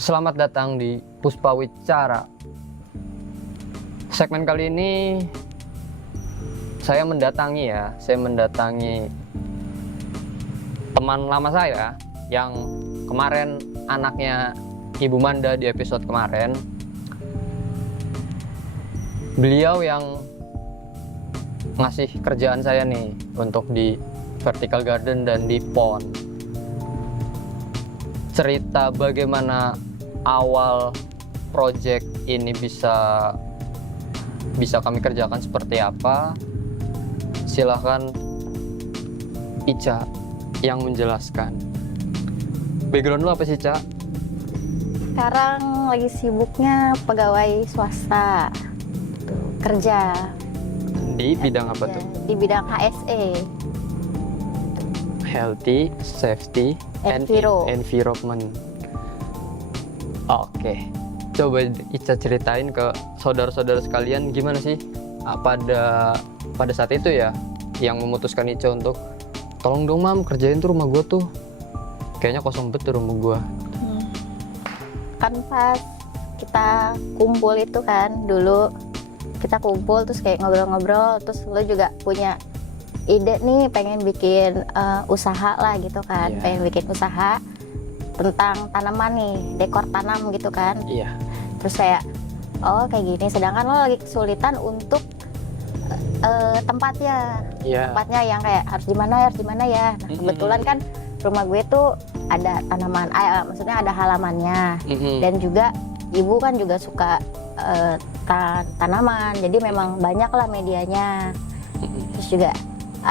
Selamat datang di Puspa Wicara. Segmen kali ini saya mendatangi teman lama saya yang kemarin anaknya Ibu Manda di episode kemarin. Beliau yang ngasih kerjaan saya nih untuk di vertical garden dan di pond. Cerita bagaimana awal project ini bisa kami kerjakan seperti apa, silahkan Ica yang menjelaskan. Background lu apa sih, Ca? Sekarang lagi sibuknya pegawai swasta, kerja Di bidang apa tuh? di bidang HSE. Healthy, Safety, and Environment. Oke, coba Ica ceritain ke saudara-saudara sekalian gimana sih pada saat itu ya yang memutuskan Ica untuk tolong dong Mam kerjain tuh rumah gua tuh, kayaknya kosong betul rumah gua. Kan pas kita kumpul itu kan dulu kita kumpul terus kayak ngobrol-ngobrol, terus lo juga punya ide nih pengen bikin usaha lah gitu kan. Iya. Pengen bikin usaha tentang tanaman nih, dekor tanam gitu kan. Iya. Terus kayak oh kayak gini, sedangkan lo lagi kesulitan untuk tempatnya Iya. tempatnya yang kayak harus di mana ya. Nah, kebetulan kan rumah gue tuh ada tanaman, maksudnya ada halamannya, dan juga ibu kan juga suka tanaman, jadi memang banyak lah medianya. Terus juga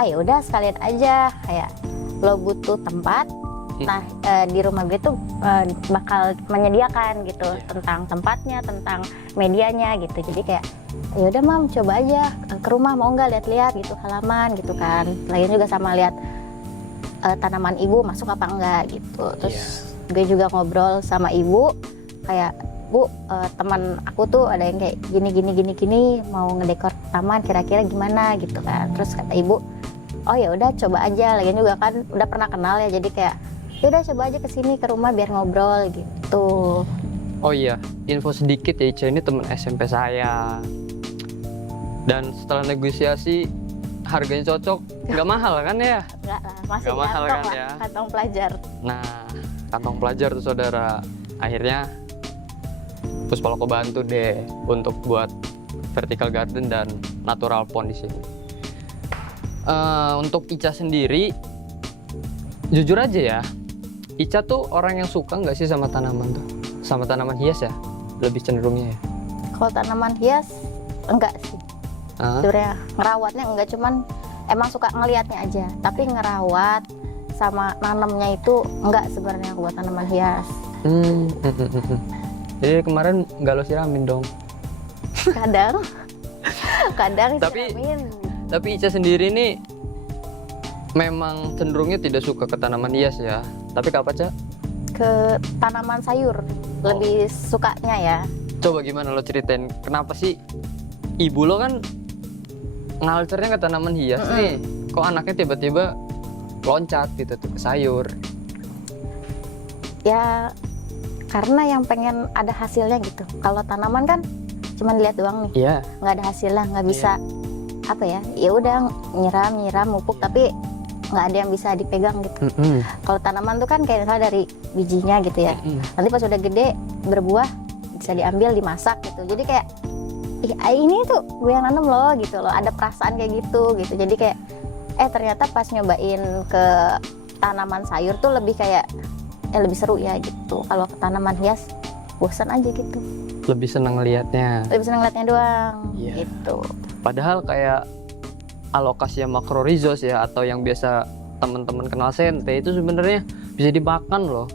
ya udah sekalian aja kayak lo butuh tempat, nah di rumah gue tuh bakal menyediakan gitu tentang tempatnya, tentang medianya gitu. Jadi kayak ya udah Mam coba aja ke rumah, mau nggak lihat-lihat gitu halaman gitu kan. Lagian juga sama lihat tanaman ibu masuk apa enggak gitu. Terus gue juga ngobrol sama ibu kayak Bu, teman aku tuh ada yang kayak gini mau ngedekor taman, kira-kira gimana gitu kan. Terus kata ibu, oh ya udah coba aja, lagian juga kan udah pernah kenal ya, jadi kayak ya udah coba aja kesini ke rumah biar ngobrol gitu. Oh iya, info sedikit ya, Ica ini teman SMP saya. Dan setelah negosiasi harganya cocok, nggak mahal kan ya? Enggak lah, masih Nggak mahal kantong kan lah, ya? kantong pelajar. Nah, kantong pelajar tuh saudara. Akhirnya Puspa Loko bantu deh untuk buat vertical garden dan natural pond di sini. Untuk Ica sendiri, jujur aja ya, Ica tuh orang yang suka nggak sih sama tanaman tuh? Sama tanaman hias ya? Lebih cenderungnya ya? Kalau tanaman hias enggak sih. Sebenarnya ngerawatnya enggak, cuman emang suka ngelihatnya aja. Tapi ngerawat sama nanamnya itu enggak sebenarnya buat tanaman hias. Jadi kemarin nggak lo siramin dong? Kadang Tapi- siramin. Tapi Ica sendiri nih memang cenderungnya tidak suka ke tanaman hias ya. Tapi ke apa, Ca? Ke tanaman sayur lebih sukanya ya. Coba gimana lo ceritain, kenapa sih ibu lo kan ngalcernya ke tanaman hias nih, kok anaknya tiba-tiba loncat gitu tuh ke sayur? Ya karena yang pengen ada hasilnya gitu. Kalau tanaman kan cuman lihat doang nih, Iya. nggak ada hasilnya, nggak bisa apa ya. Ya udah nyiram pupuk tapi nggak ada yang bisa dipegang gitu. Kalau tanaman tuh kan kayak misalnya dari bijinya gitu ya. Nanti pas udah gede berbuah bisa diambil dimasak gitu. Jadi kayak ini tuh gue yang nanam loh gitu loh. Ada perasaan kayak gitu. Jadi kayak ternyata pas nyobain ke tanaman sayur tuh lebih kayak lebih seru ya gitu. Kalau ke tanaman hias bosan aja gitu. Lebih seneng ngeliatnya. Lebih seneng ngeliatnya doang Iya. gitu. Padahal kayak alokasia macrorhizos ya, atau yang biasa teman-teman kenal sente, itu sebenarnya bisa dimakan loh.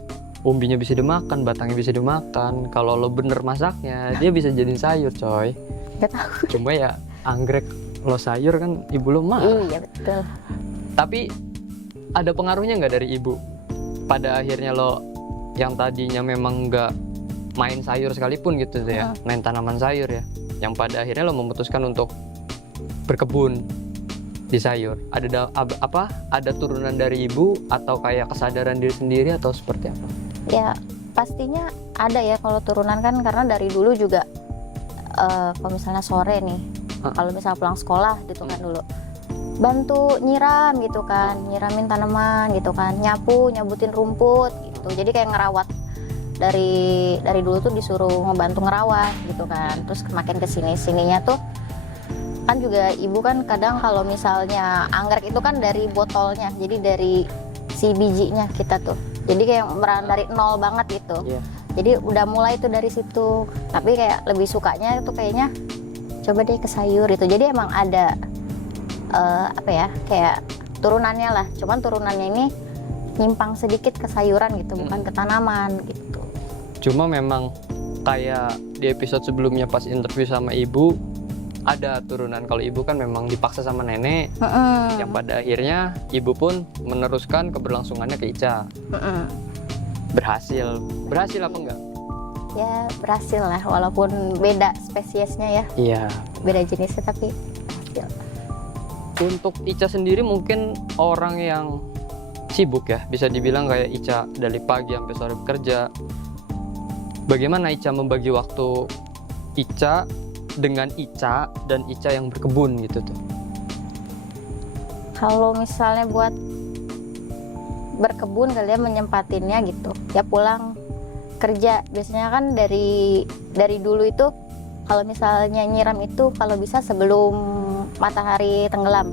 Umbinya bisa dimakan, batangnya bisa dimakan. Kalau lo bener masaknya, dia bisa jadiin sayur, coy. Gak tahu. Cuma ya anggrek lo sayur kan ibu lo mah. Iya betul. Tapi ada pengaruhnya nggak dari ibu? Pada akhirnya lo yang tadinya memang nggak main sayur sekalipun gitu tuh ya, main tanaman sayur ya, yang pada akhirnya lo memutuskan untuk berkebun di sayur. Ada turunan dari ibu atau kayak kesadaran diri sendiri atau seperti apa? Ya Pastinya ada ya kalau turunan kan, karena dari dulu juga kalau misalnya sore nih, kalau misalnya pulang sekolah gitu kan dulu bantu nyiram gitu kan, nyiramin tanaman gitu kan, nyabutin rumput gitu. Jadi kayak ngerawat dari dulu tuh disuruh ngebantu ngerawat gitu kan. Terus makin kesini sininya tuh kan juga ibu kan kadang kalau misalnya anggrek itu kan dari botolnya, jadi dari si bijinya kita tuh, jadi kayak dari nol banget gitu. Jadi udah mulai tuh dari situ, tapi kayak lebih sukanya itu kayaknya coba deh ke sayur itu. Jadi emang ada apa ya, kayak turunannya lah, cuman turunannya ini nyimpang sedikit ke sayuran gitu, bukan ke tanaman gitu. Cuma memang kayak di episode sebelumnya pas interview sama ibu, ada turunan. Kalau ibu kan memang dipaksa sama nenek, yang pada akhirnya ibu pun meneruskan keberlangsungannya ke Ica. Berhasil apa enggak? Ya berhasil lah, walaupun beda spesiesnya ya. Iya. Beda jenisnya tapi berhasil. Untuk Ica sendiri mungkin orang yang sibuk ya, bisa dibilang kayak Ica dari pagi sampai sore bekerja. Bagaimana Ica membagi waktu Ica dengan Ica dan Ica yang berkebun gitu tuh? Kalau misalnya buat berkebun kalian menyempatinnya gitu, ya pulang kerja biasanya kan dari dulu itu kalau misalnya nyiram itu kalau bisa sebelum matahari tenggelam.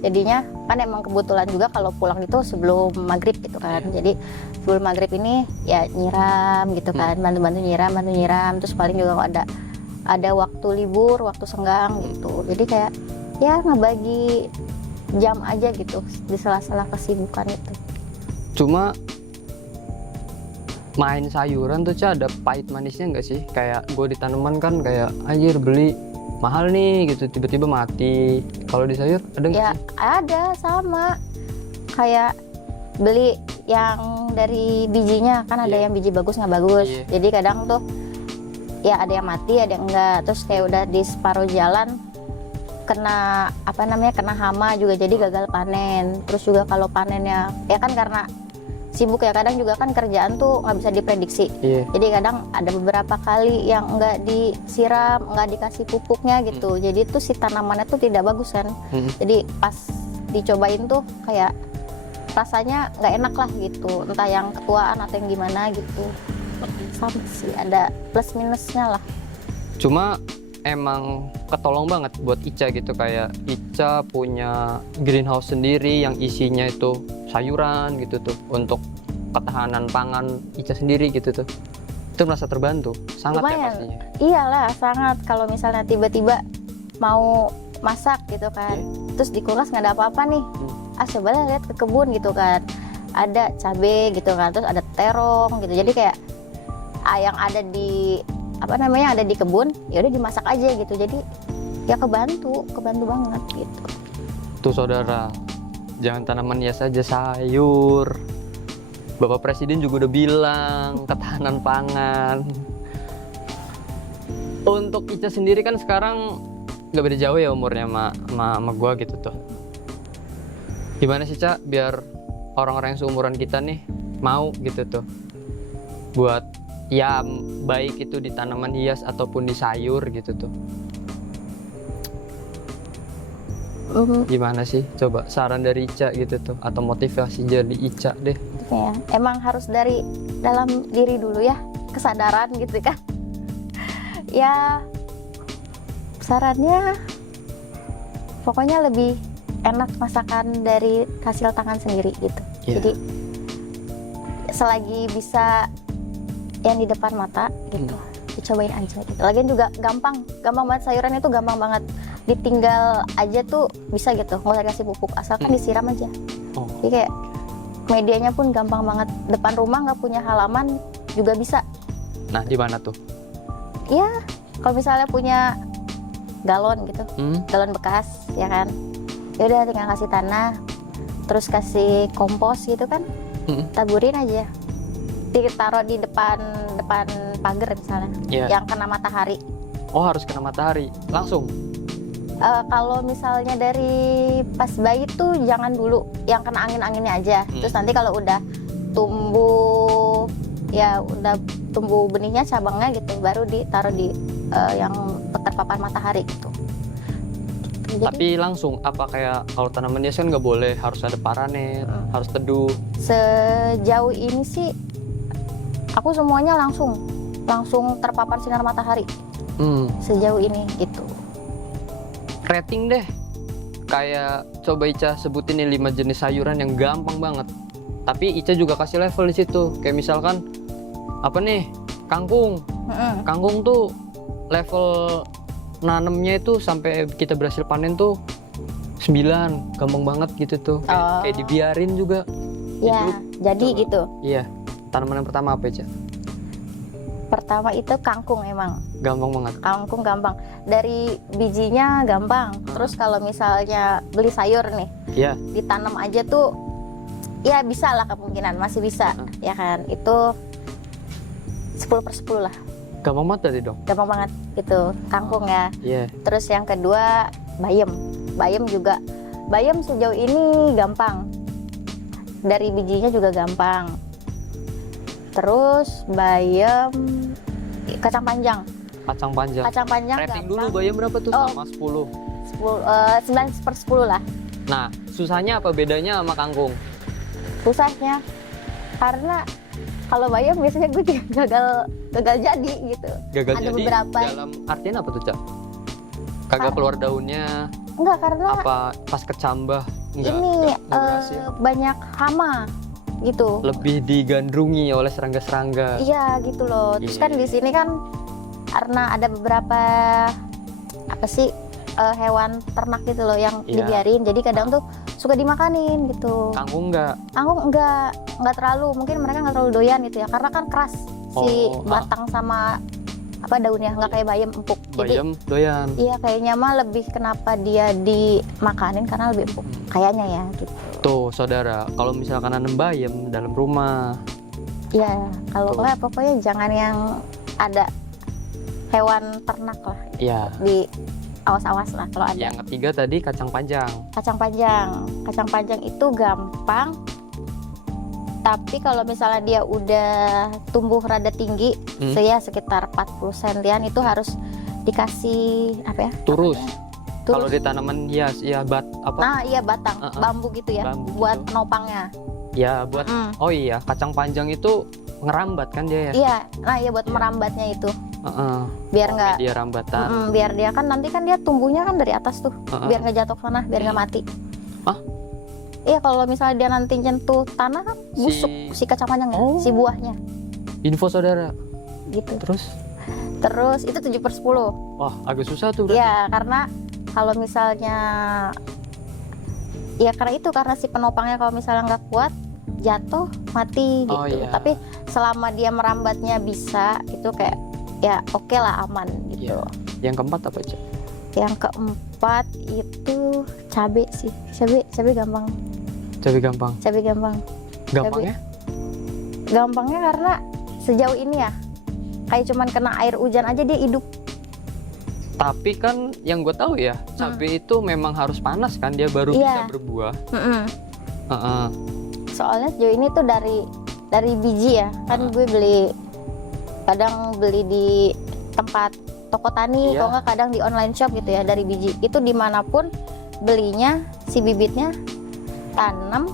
Jadinya kan emang kebetulan juga kalau pulang itu sebelum maghrib gitu kan. Jadi sebelum maghrib ini ya nyiram gitu kan, bantu nyiram. Terus paling juga ada waktu libur, waktu senggang gitu. Jadi kayak ya ngebagi jam aja gitu di sela-sela kesibukan itu. Cuma main sayuran tuh ada pahit manisnya nggak sih? Kayak gue di tanaman kan kayak anjir beli mahal nih gitu, tiba-tiba mati. Kalau di sayur ada nggak ya, sih? Ada, sama kayak beli yang dari bijinya kan, ada yang biji bagus nggak bagus. Jadi kadang tuh ya ada yang mati, ada yang enggak. Terus kayak udah di separuh jalan kena kena hama juga, jadi gagal panen. Terus juga kalau panennya ya kan karena sibuk ya, kadang juga kan kerjaan tuh nggak bisa diprediksi. Jadi kadang ada beberapa kali yang nggak disiram, nggak dikasih pupuknya gitu. Jadi tuh si tanamannya tuh tidak bagus kan. Jadi pas dicobain tuh kayak rasanya nggak enak lah gitu, entah yang ketuaan atau yang gimana gitu. Sama sih, ada plus minusnya lah. Cuma emang ketolong banget buat Ica gitu, kayak Ica punya greenhouse sendiri yang isinya itu sayuran gitu tuh, untuk ketahanan pangan Ica sendiri gitu tuh. Itu merasa terbantu sangat. Lumayan. Ya pastinya. Iyalah sangat, kalau misalnya tiba-tiba mau masak gitu kan, terus di kulkas nggak ada apa-apa nih, coba lihat ke kebun gitu kan, ada cabai gitu kan, terus ada terong gitu. Jadi kayak yang ada di ada di kebun ya udah dimasak aja gitu. Jadi ya kebantu banget gitu. Tuh saudara, jangan tanaman hias saja, sayur. Bapak Presiden juga udah bilang ketahanan pangan. Untuk Ica sendiri kan sekarang nggak beda jauh ya umurnya sama gua gitu tuh. Gimana sih Ca biar orang-orang yang seumuran kita nih mau gitu tuh buat ya baik itu di tanaman hias ataupun di sayur gitu tuh. Gimana sih? Coba saran dari Ica gitu tuh, atau motivasi jadi Ica deh. Ya, emang harus dari dalam diri dulu ya, kesadaran gitu kan. Ya sarannya pokoknya lebih enak masakan dari hasil tangan sendiri gitu. Jadi selagi bisa yang di depan mata gitu, dicobain aja gitu. Lagian juga gampang banget, sayuran itu gampang banget, ditinggal aja tuh bisa gitu, nggak usah dikasih pupuk, asalkan disiram aja. Jadi kayak medianya pun gampang banget, depan rumah nggak punya halaman juga bisa. Nah di mana tuh? Ya kalau misalnya punya galon gitu, galon bekas ya kan, ya udah tinggal kasih tanah, terus kasih kompos gitu kan, taburin aja, ditaruh di depan pagar misalnya, yang kena matahari. Oh harus kena matahari langsung? Kalau misalnya dari pas bayi tuh jangan dulu, yang kena angin-anginnya aja. Terus nanti kalau udah tumbuh ya udah tumbuh benihnya, cabangnya gitu, baru ditaruh di yang terpapar matahari gitu. Jadi, Tapi langsung apa kayak kalau tanaman hias kan nggak boleh, harus ada paranet, harus teduh. sejauh ini sih aku semuanya langsung terpapar sinar matahari sejauh ini gitu. Rating deh. Kayak coba Ica sebutin nih 5 jenis sayuran yang gampang banget. Tapi Ica juga kasih level di situ. Kayak misalkan apa nih? Kangkung. Kangkung tuh level nanemnya itu sampai kita berhasil panen tuh 9, gampang banget gitu tuh. Kayak dibiarin juga. Ya, Hidup. jadi Coba. gitu. Iya. Tanaman yang pertama apa Ica? Pertama itu kangkung, emang Gampang banget. kangkung gampang. Dari bijinya gampang. Terus kalau misalnya beli sayur nih, Iya. ditanam aja tuh ya bisa lah, kemungkinan masih bisa, ya kan. Itu 10/10 lah, Gampang banget tadi dong. gampang banget itu kangkung ya. Iya. Terus yang kedua bayam. Bayam juga, bayam sejauh ini gampang, dari bijinya juga gampang. Terus bayam, kacang panjang. Kacang panjang. Kacang panjang Rating dulu gampang. bayam berapa tuh? Oh. Sama 10. 9/10 lah. Nah, susahnya apa bedanya sama kangkung? Susahnya karena kalau bayam biasanya gue gagal jadi gitu. Gagal Ada jadi beberapa. dalam artian apa tuh, Cak? Kagak keluar daunnya, Enggak, karena apa pas kecambah? Enggak, ini enggak berhasil. banyak hama gitu. Lebih digandrungi oleh serangga-serangga. Iya gitu loh. Terus kan Iya. di sini kan karena ada beberapa apa sih hewan ternak gitu loh yang Iya. dibiarin. Jadi kadang tuh suka dimakanin gitu. Kangkung enggak? Kangkung enggak terlalu. Mungkin mereka enggak terlalu doyan gitu ya. Karena kan keras si Oh, batang sama apa daunnya, nggak kayak bayam empuk. Jadi Bayam doyan. iya kayaknya mah lebih kenapa dia dimakanin karena lebih empuk. Kayaknya ya gitu. Tuh, saudara, kalau misalkan nanam bayam dalam rumah, Ya kalau Tuh. nggak pokoknya jangan yang ada hewan ternak lah, ya. di awas-awas lah kalau ada. Yang ketiga tadi kacang panjang. Kacang panjang itu gampang, tapi kalau misalnya dia udah tumbuh rada tinggi, ya sekitar 40 sentian, itu harus dikasih apa ya? Turus. Turus. Kalau di tanaman hias, ya apa? Nah iya batang, bambu gitu ya, Bambu buat gitu. penopangnya. Ya buat. Oh iya, kacang panjang itu ngerambat kan dia ya? Iya, nah iya buat Iya. merambatnya itu, Heeh. biar nggak, Dia rambatan. biar dia kan nanti kan dia tumbuhnya kan dari atas tuh, biar nggak jatuh ke tanah, biar nggak mati. Hah? Iya, kalau misalnya dia nanti nyentuh tanah kan busuk si kacang panjangnya, si buahnya Info saudara. gitu. Terus, itu 7/10. wah agak susah tuh berarti. Ya karena kalau misalnya, ya karena si penopangnya kalau misalnya nggak kuat, jatuh mati gitu. Oh, iya. Tapi selama dia merambatnya bisa, itu kayak ya oke lah, aman gitu. Iya. Yang keempat apa Cak? Yang keempat itu cabe sih. Cabe gampang. Cabai gampang. Cabe gampang. Gampangnya? Gampangnya karena sejauh ini ya, kayak cuman kena air hujan aja dia hidup. Tapi kan yang gue tahu ya, cabai itu memang harus panas kan, dia baru bisa Iya. berbuah. Mm-mm. Soalnya sejauh ini tuh dari biji ya, kan gue kadang beli di tempat toko tani, Iya. kalau nggak kadang di online shop gitu ya, dari biji. Itu dimanapun belinya, si bibitnya tanam,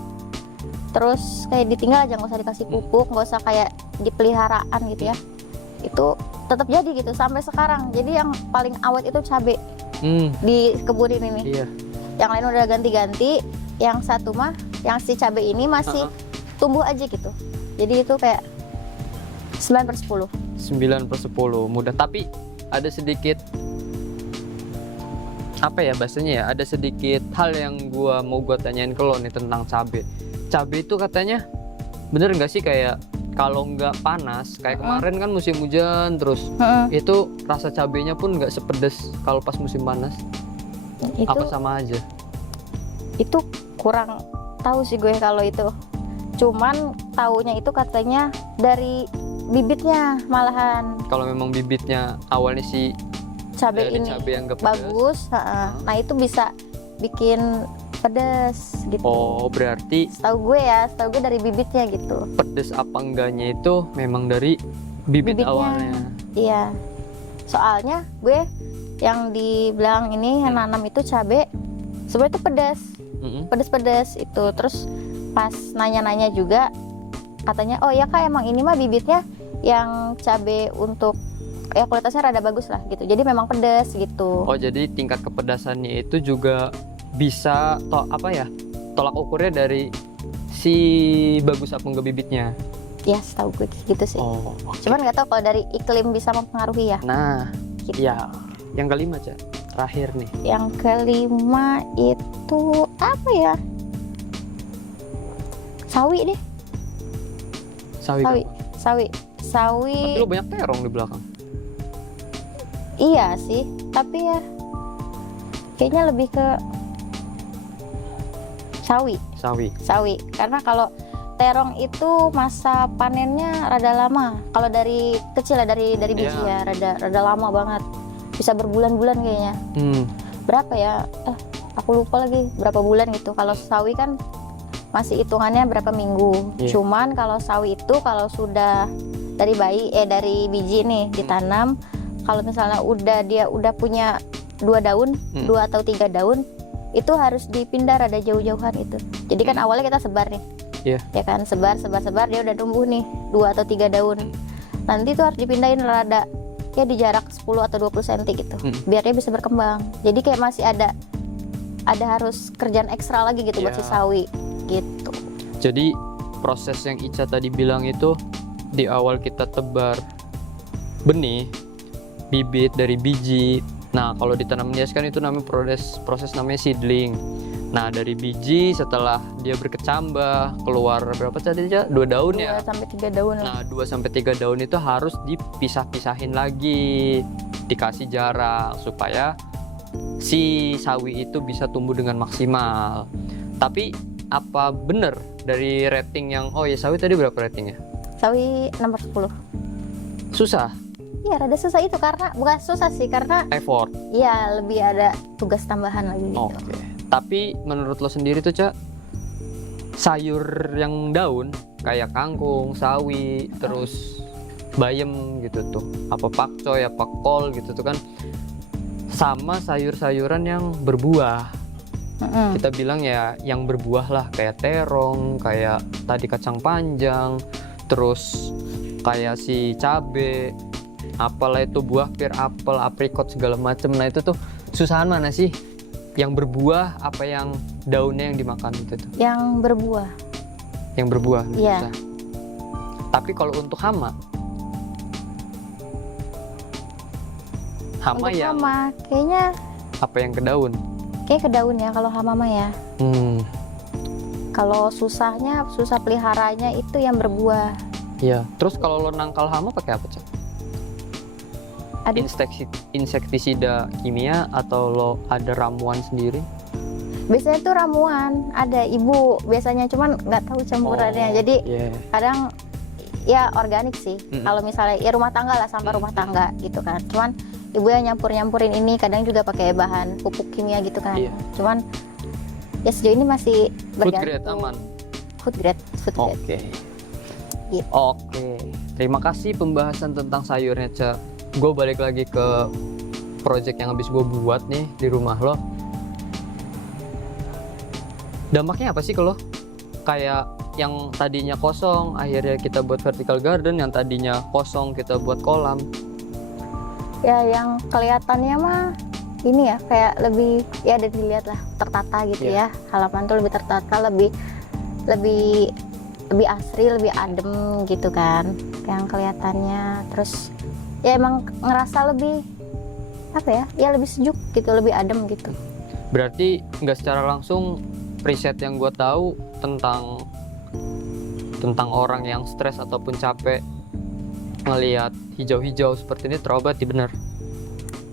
terus kayak ditinggal aja, nggak usah dikasih pupuk, nggak usah kayak dipeliharaan gitu ya. Itu tetap jadi gitu sampai sekarang. Jadi yang paling awet itu cabe di kebun ini nih. Iya. Yang lain udah ganti-ganti, yang satu mah, yang si cabe ini masih tumbuh aja gitu. Jadi itu kayak 9/10. 9/10 mudah, tapi ada sedikit apa ya bahasanya ya, ada sedikit hal yang mau gua tanyain ke lo nih tentang cabai. Cabai itu katanya bener nggak sih, kayak kalau nggak panas kayak kemarin kan musim hujan terus, itu rasa cabainya pun nggak sepedes kalau pas musim panas? Itu Apa sama aja? itu kurang tahu sih gue kalau itu. Cuman taunya itu katanya dari bibitnya malahan. Kalau memang bibitnya awalnya si Cabai dari ini cabai yang nggak pedas. bagus, nah itu bisa bikin pedes gitu. Oh, berarti Setahu gue dari bibitnya gitu. pedes apa enggaknya itu memang dari bibit Bibitnya. awalnya. Iya. Soalnya gue yang dibilang ini yang nanam itu cabe, sebenarnya itu pedes. Mm-mm. Pedes-pedes itu. Terus pas nanya-nanya juga katanya, oh ya kak emang ini mah bibitnya yang cabe untuk ya kualitasnya rada bagus lah gitu, jadi memang pedes gitu. Oh, jadi tingkat kepedasannya itu juga bisa tolak ukurnya dari si bagus apa enggak bibitnya. Ya setahu gue gitu sih. Oh, Cuman nggak tahu kalau dari iklim bisa mempengaruhi ya. nah, Gitu. ya, yang kelima Ca, terakhir nih. Yang kelima itu apa ya, sawi deh. Sawi. Sawi, Sawi. sawi. Tapi lo banyak terong di belakang. Iya sih, tapi ya kayaknya lebih ke sawi. Sawi. Karena kalau terong itu masa panennya rada lama. Kalau dari kecil ya, dari biji Iya. ya, rada lama banget. Bisa berbulan-bulan kayaknya. Berapa ya? Aku lupa lagi berapa bulan gitu. Kalau sawi kan masih hitungannya berapa minggu. Iya. Cuman kalau sawi itu kalau sudah dari dari biji nih ditanam, kalau misalnya dia udah punya 2 daun, 2 atau 3 daun, itu harus dipindah rada jauh-jauhan itu. Jadi kan awalnya kita sebar nih. Iya. Ya kan, sebar dia udah tumbuh nih 2 atau 3 daun. Nanti tuh harus dipindahin rada ya di jarak 10 atau 20 cm gitu. Biar dia bisa berkembang. Jadi kayak masih ada harus kerjaan ekstra lagi gitu buat Iya. si sawi gitu. Jadi proses yang Ica tadi bilang itu di awal kita tebar benih, bibit dari biji. Nah, kalau ditanam hias kan itu namanya proses namanya seedling. Nah, dari biji setelah dia berkecambah keluar berapa tadi aja? 2 daun 2 ya. sampai 3 daun lah. Nah, 2 sampai 3 daun itu harus dipisah-pisahin lagi, dikasih jarak supaya si sawi itu bisa tumbuh dengan maksimal. Tapi apa bener dari rating yang sawi tadi berapa ratingnya? Sawi nomor 10. Susah, Iya, rada susah itu karena bukan susah sih, karena effort. ya lebih ada tugas tambahan lagi gitu. Oke. Tapi menurut lo sendiri tuh, Cak, sayur yang daun kayak kangkung, sawi, terus bayam gitu tuh, apa pakcoy, apa kol gitu tuh kan, sama sayur-sayuran yang berbuah. Kita bilang ya yang berbuah lah, kayak terong, kayak tadi kacang panjang, terus kayak si cabe, apalah itu buah pir, apel, aprikot segala macem. Nah itu tuh susahan mana sih? Yang berbuah apa yang daunnya yang dimakan itu tuh? Yang berbuah. Yang berbuah lebih Iya. susah. Tapi kalau untuk hama Untuk yang hama kayaknya apa yang ke daun? kayak ke daun ya kalau hama mah ya. Kalau susah peliharanya itu yang berbuah. Iya. Terus kalau lo nangkal hama pakai apa, Cak? Aduh, Insektisida kimia atau lo ada ramuan sendiri? biasanya tuh ramuan, ada ibu biasanya, cuman nggak tahu campurannya. Jadi Iya. kadang ya organik sih. Mm-mm. Kalau misalnya ya rumah tangga lah, sampah rumah tangga gitu kan. Cuman ibu yang nyampurin ini, kadang juga pakai bahan pupuk kimia gitu kan. Iya. Cuman ya sejauh ini masih Food bergantung. grade aman. Food grade. Oke. Gitu. Oke. Terima kasih pembahasan tentang sayurnya, Cak. Gue balik lagi ke project yang habis gue buat nih di rumah lo. Dampaknya apa sih ke lo? Kayak yang tadinya kosong, akhirnya kita buat vertical garden, yang tadinya kosong kita buat kolam. Ya yang kelihatannya mah ini ya kayak lebih ya dari dilihat lah tertata gitu Iya. ya. Halaman tuh lebih tertata, lebih asri, lebih adem gitu kan. Yang kelihatannya, terus ya emang ngerasa lebih apa ya? Ya lebih sejuk gitu, lebih adem gitu. Berarti nggak secara langsung preset yang gue tahu tentang orang yang stres ataupun capek ngelihat hijau-hijau seperti ini terobati, bener?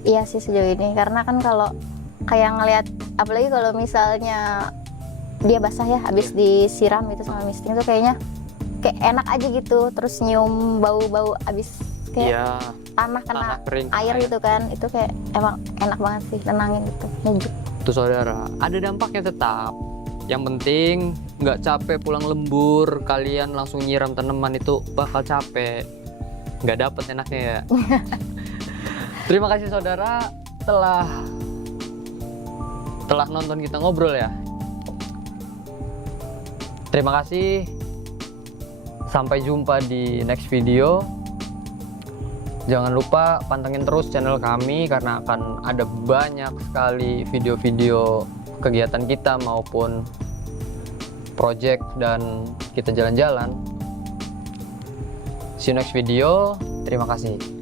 Iya sih sejauh ini, karena kan kalau kayak ngelihat, apalagi kalau misalnya dia basah ya habis disiram gitu sama misting tuh kayaknya kayak enak aja gitu, terus nyium bau-bau abis kayak Iya. tanah kena Tanah kering, air air. gitu kan, itu kayak emang enak banget sih, tenangin gitu, nyejuk. Tuh saudara, ada dampaknya tetap. Yang penting nggak capek pulang lembur, kalian langsung nyiram tanaman itu bakal capek, nggak dapet enaknya ya. Terima kasih saudara telah nonton kita ngobrol ya. Terima kasih. Sampai jumpa di next video. Jangan lupa pantengin terus channel kami karena akan ada banyak sekali video-video kegiatan kita maupun project dan kita jalan-jalan. See you next video. Terima kasih.